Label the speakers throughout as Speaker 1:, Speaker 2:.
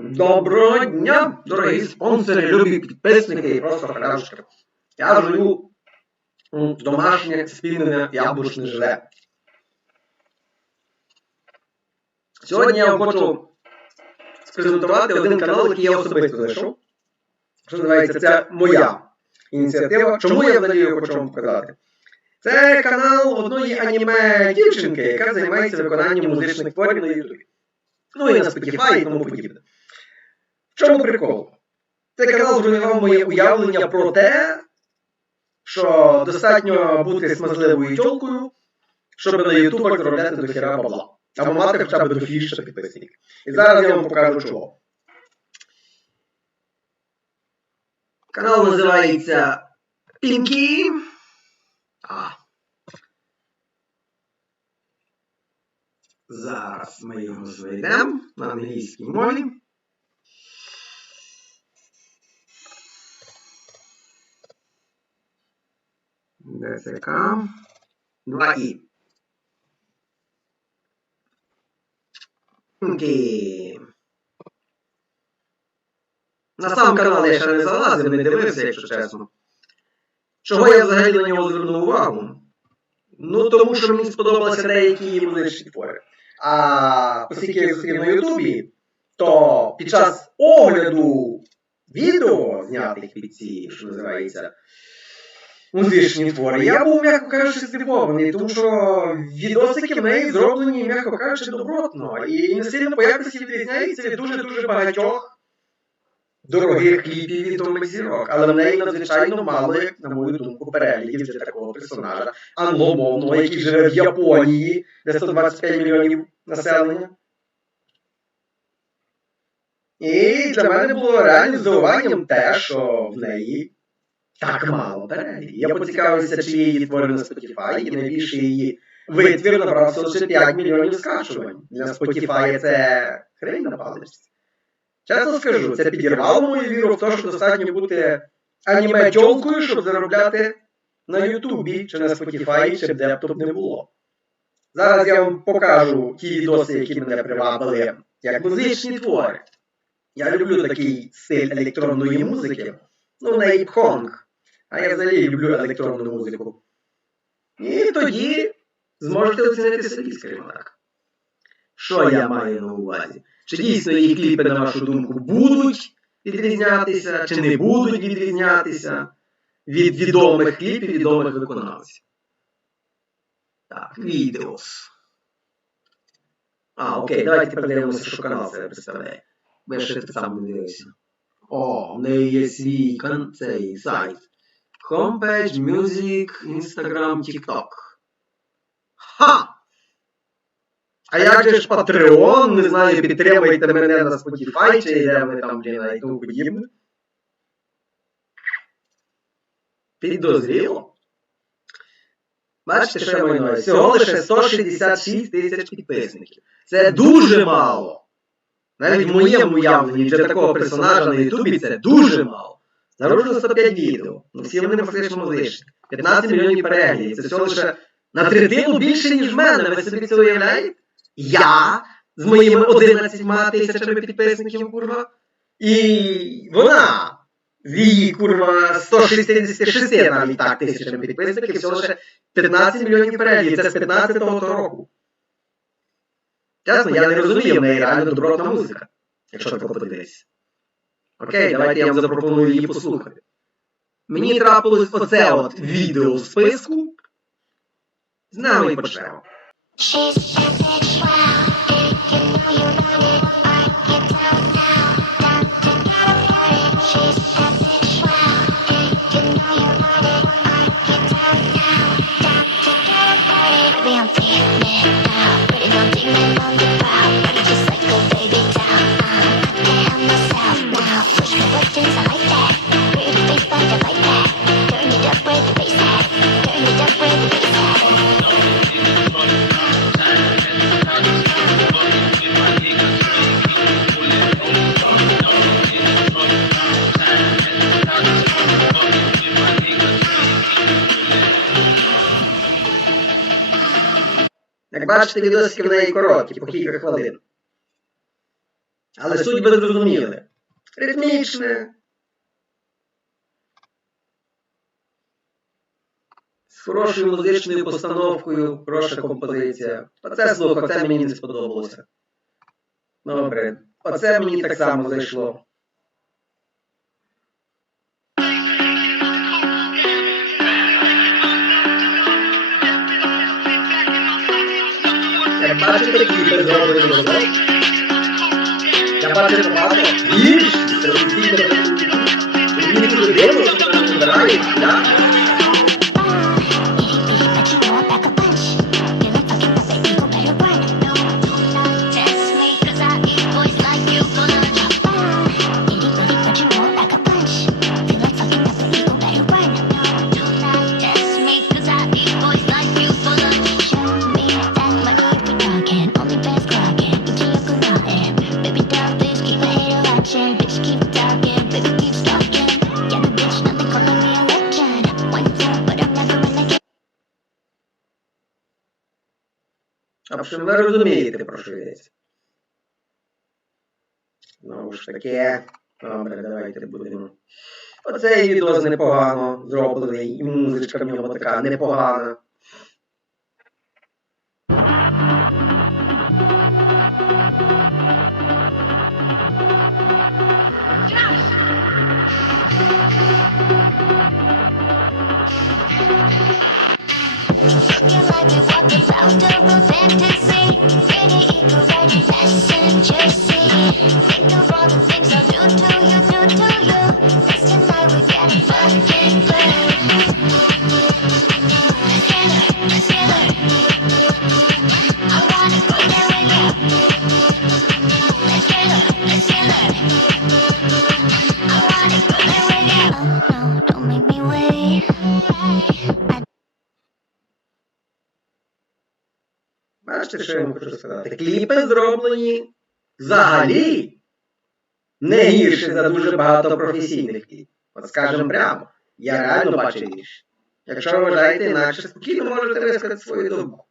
Speaker 1: Доброго дня, дорогі спонсори, любі підписники і просто халявшки. Я жую домашнє спільнене яблучне желе. Сьогодні я хочу спрезентувати один канал, який я особисто знайшов. Що називається, це моя ініціатива. Чому я взагалі його хочу вам показати? Це канал одної аніме дівчинки, яка займається виконанням музичних творів на Ютубі. Ну і на Spotify і тому подібне. Чому прикол? Цей канал зруйнував моє уявлення про те, що достатньо бути смазливою тілкою, щоб на ютубах заробляти до хіра бабла. Або мати хоча б до фіша підписників. І зараз я вам покажу чого. Канал називається Пінкі. А. Зараз ми його зведемо на англійській мові. ДСК 2І. Окей. На сам канал я ще не залазив, не дивився, якщо чесно. Чого я взагалі на нього звернув увагу? Ну, тому що мені сподобалися деякі її музичні твори. А оскільки я зустрів на Ютубі, то під час огляду відео, знятих під ці, що називається, музичні твори, я був, м'яко кажучи, здивований, тому що відосики в неї зроблені, м'яко кажучи, добротно. І не сильно по якості відрізняються від дуже-дуже багатьох дорогих кліпів відомих зірок. Але в неї надзвичайно мало, як, на мою думку, переглядів для такого персонажа англомовного, який живе в Японії, де 125 мільйонів населення. І для мене було реальним здивуванням те, що в неї так мало переглядів. Я поцікавився, чи є її твори на Spotify, і найбільше її витвір набрався лише 5 мільйонів скачувань. Для Spotify це хрень на паличці. Чесно скажу, це підірвало мою віру в те, що достатньо бути аніме тьолкою, щоб заробляти на Ютубі чи на Spotify, чи де б тут не було. Зараз я вам покажу ті відоси, які мене привабили, як музичні твори. Я люблю такий стиль електронної музики. Ну, не іпхонг. А я взагалі люблю електронну музику. І тоді зможете оцінити собі, скажімо так. Що я маю на увазі? Чи дійсно її кліпи, на вашу думку, будуть відрізнятися, чи не будуть відрізнятися від відомих кліпів, відомих виконавців? Так, відеос. А, окей, давайте подивимося, що канал себе представляє. Бо ще так само не дивився. О, в неї є свій кан- цей сайт. Homepage, Music, Instagram, TikTok. Ха! А як же ж Patreon, не знаю, підтримуйте мене на Spotify, чи де ви там, блін, і тому подібне. Підозріло. Бачите, що я маю? Всього лише 166 тисяч підписників. Це дуже мало. Навіть в моєму уявленні для такого персонажа на Ютубі це дуже мало. Наружно 105 відео. Ну всі вони фактично музичні. 15 мільйонів переглядів. Це всього лише на третину більше, ніж в мене. Ви собі це уявляєте? Я з моїми 11 тисячами підписників, курва. І вона її, курва, 166 навіть так тисячами підписників, всього лише 15 мільйонів переглядів. Це з 15-го року. Чесно, я не розумію, в неї реально добротна музика, якщо так подивитися. Окей, давайте я вам запропоную її послухати. Мені трапилось оце от відео в списку. З нами і почнемо.
Speaker 2: She's
Speaker 1: Як бачите, відосики в неї короткі, по кілька хвилин. Але суть ви зрозуміли. Ритмічне. З хорошою музичною постановкою, хороша композиція. Оце слух, оце мені не сподобалося. Добре. Оце мені так само зайшло. Як бачите, кліпи зроблені добре. Я бачив багато вірш, традиційно мені дуже дивно, що це не збирають, так?
Speaker 2: Bitch,
Speaker 1: Общем, ви розумієте, про що йдеться. Знову ж таке. добре, давайте будемо. Оцей відос непогано зроблений, і музичка в нього така непогана.
Speaker 2: Passenger interesting.
Speaker 1: Бачите, що я вам хочу сказати? Кліпи зроблені взагалі не гірше за дуже багато професійних кліпів. От скажемо прямо, я реально бачу гірше. Якщо ви вважаєте інакше, спокійно можете висказати свою думку.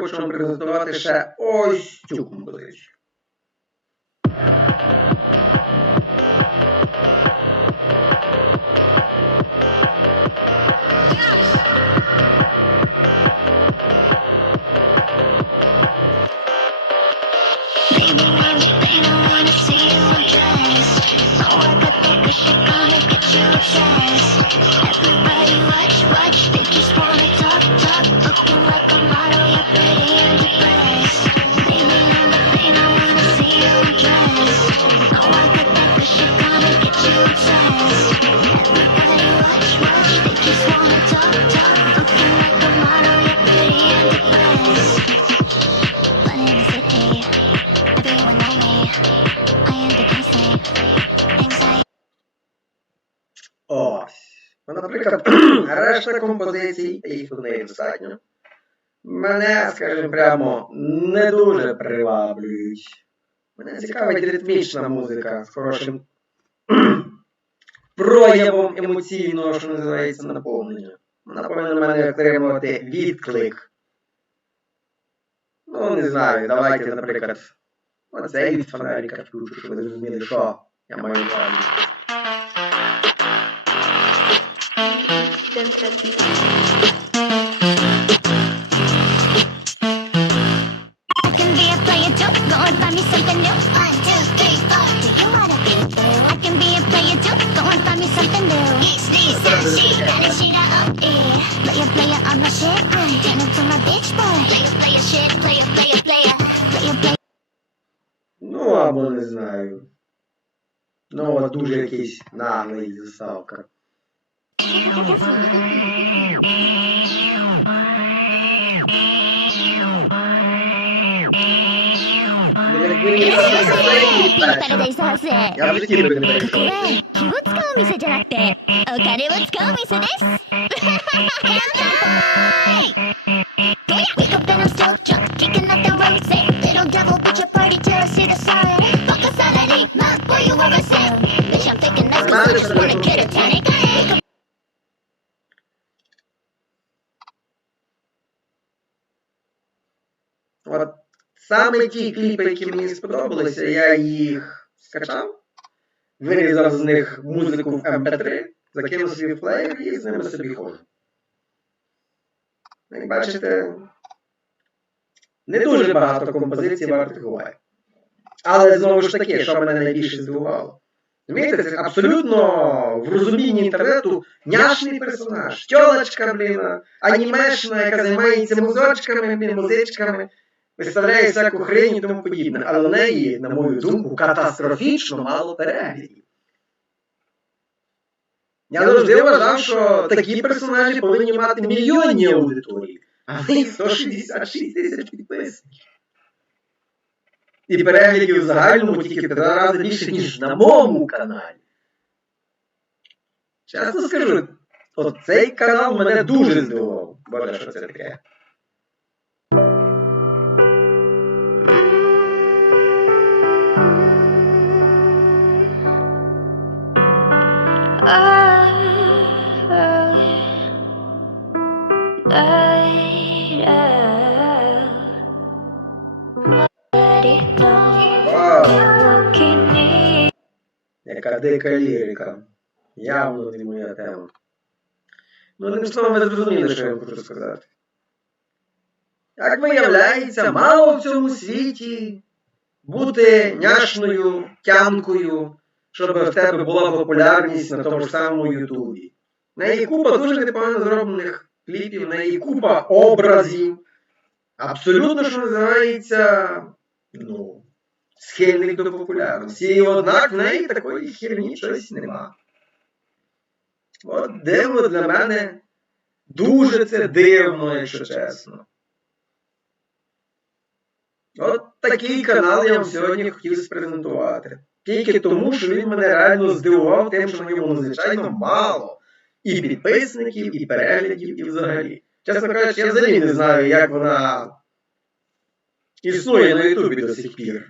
Speaker 1: Хочу вам презентувати ще ось цю композицію. Решта композицій, їх тут недостатньо. Мене, скажімо прямо, не дуже приваблюють. Мене цікавить ритмічна музика з хорошим проявом емоційного, що називається, наповнення. Вона повинна мене отримувати відклик. Ну, не знаю, давайте, наприклад, оцей від фонарика включу, щоб ви зрозуміли, що я маю увазі.
Speaker 2: центра битвы.
Speaker 1: Ну, або не знаю. Ну, от дуже якийсь наглий заставка.
Speaker 2: Bersama dengan.
Speaker 1: От саме ті кліпи, які мені сподобалися, я їх скачав, вирізав з них музику в MP3, закинув свій в плеєр і з ними собі ходжу. Як бачите, не дуже багато композицій вартих уваги. Але знову ж таки, що мене найбільше здивувало. Розумієте, це абсолютно в розумінні інтернету няшний персонаж. Тьолочка, блін, анімешна, яка займається музочками, блін, музичками, виставляє всяку хрень і тому подібне. Але в неї, на мою думку, катастрофічно мало переглядів. Я завжди вважав, що такі персонажі повинні мати мільйонні аудиторії, а в них 166 тисяч підписників. І переглядів в загальному тільки три рази більше, ніж на моєму каналі. Чесно скажу, от цей канал мене дуже здивував. Боже, що це таке? Яка дика лірика. Явно не моя тема. Ну, одним словом, ви зрозуміли, що я вам хочу сказати. Як виявляється, мало в цьому світі бути няшною тямкою, щоб в тебе була популярність на тому ж самому Ютубі. В неї купа дуже непогано зроблених кліпів, в неї купа образів. Абсолютно, що називається, ну, схильних до популярності. І однак в неї такої херні щось нема. От дивно для мене дуже це дивно, якщо чесно. От такий канал я вам сьогодні хотів спрезентувати. Тільки тому, що він мене реально здивував тим, що на ньому надзвичайно мало і підписників, і переглядів, і взагалі. Чесно кажучи, я взагалі не знаю, як вона існує на Ютубі до сих пір.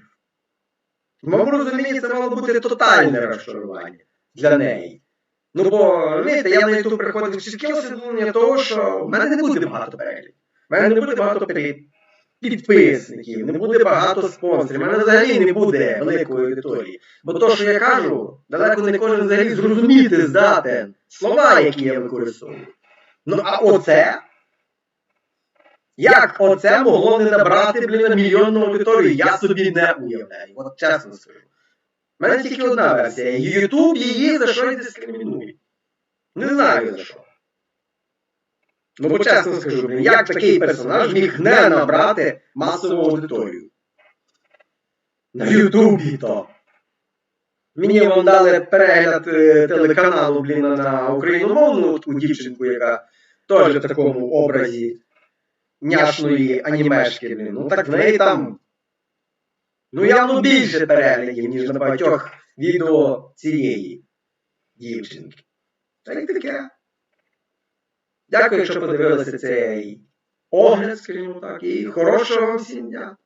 Speaker 1: В моєму розумінні це мало бути тотальне розчарування для неї. Ну бо, розумієте, я на Ютуб приходив чітке усвідомлення того, що в мене не буде багато переглядів. В мене не буде багато пи- підписників, не буде багато спонсорів, в мене взагалі не буде великої аудиторії. Бо то, що я кажу, далеко не кожен взагалі зрозуміти здатен слова, які я використовую. Ну а оце? Як оце могло не набрати, блін, мільйонну аудиторію? Я собі не уявляю. От чесно скажу. У мене тільки одна версія. Ютуб її за щось дискримінує. Не знаю за що. Ну, бо чесно скажу, як такий персонаж міг не набрати масову аудиторію? На Ютубі то. Мені вам дали перегляд е, телеканалу, блін, на україномовну таку дівчинку, яка теж в такому образі няшної анімешки, блін. Ну так в неї там. Ну явно більше переглядів, ніж на багатьох відео цієї дівчинки. Та й таке. Дякую, що подивилися цей огляд, скажімо так, і хорошого вам всім дня.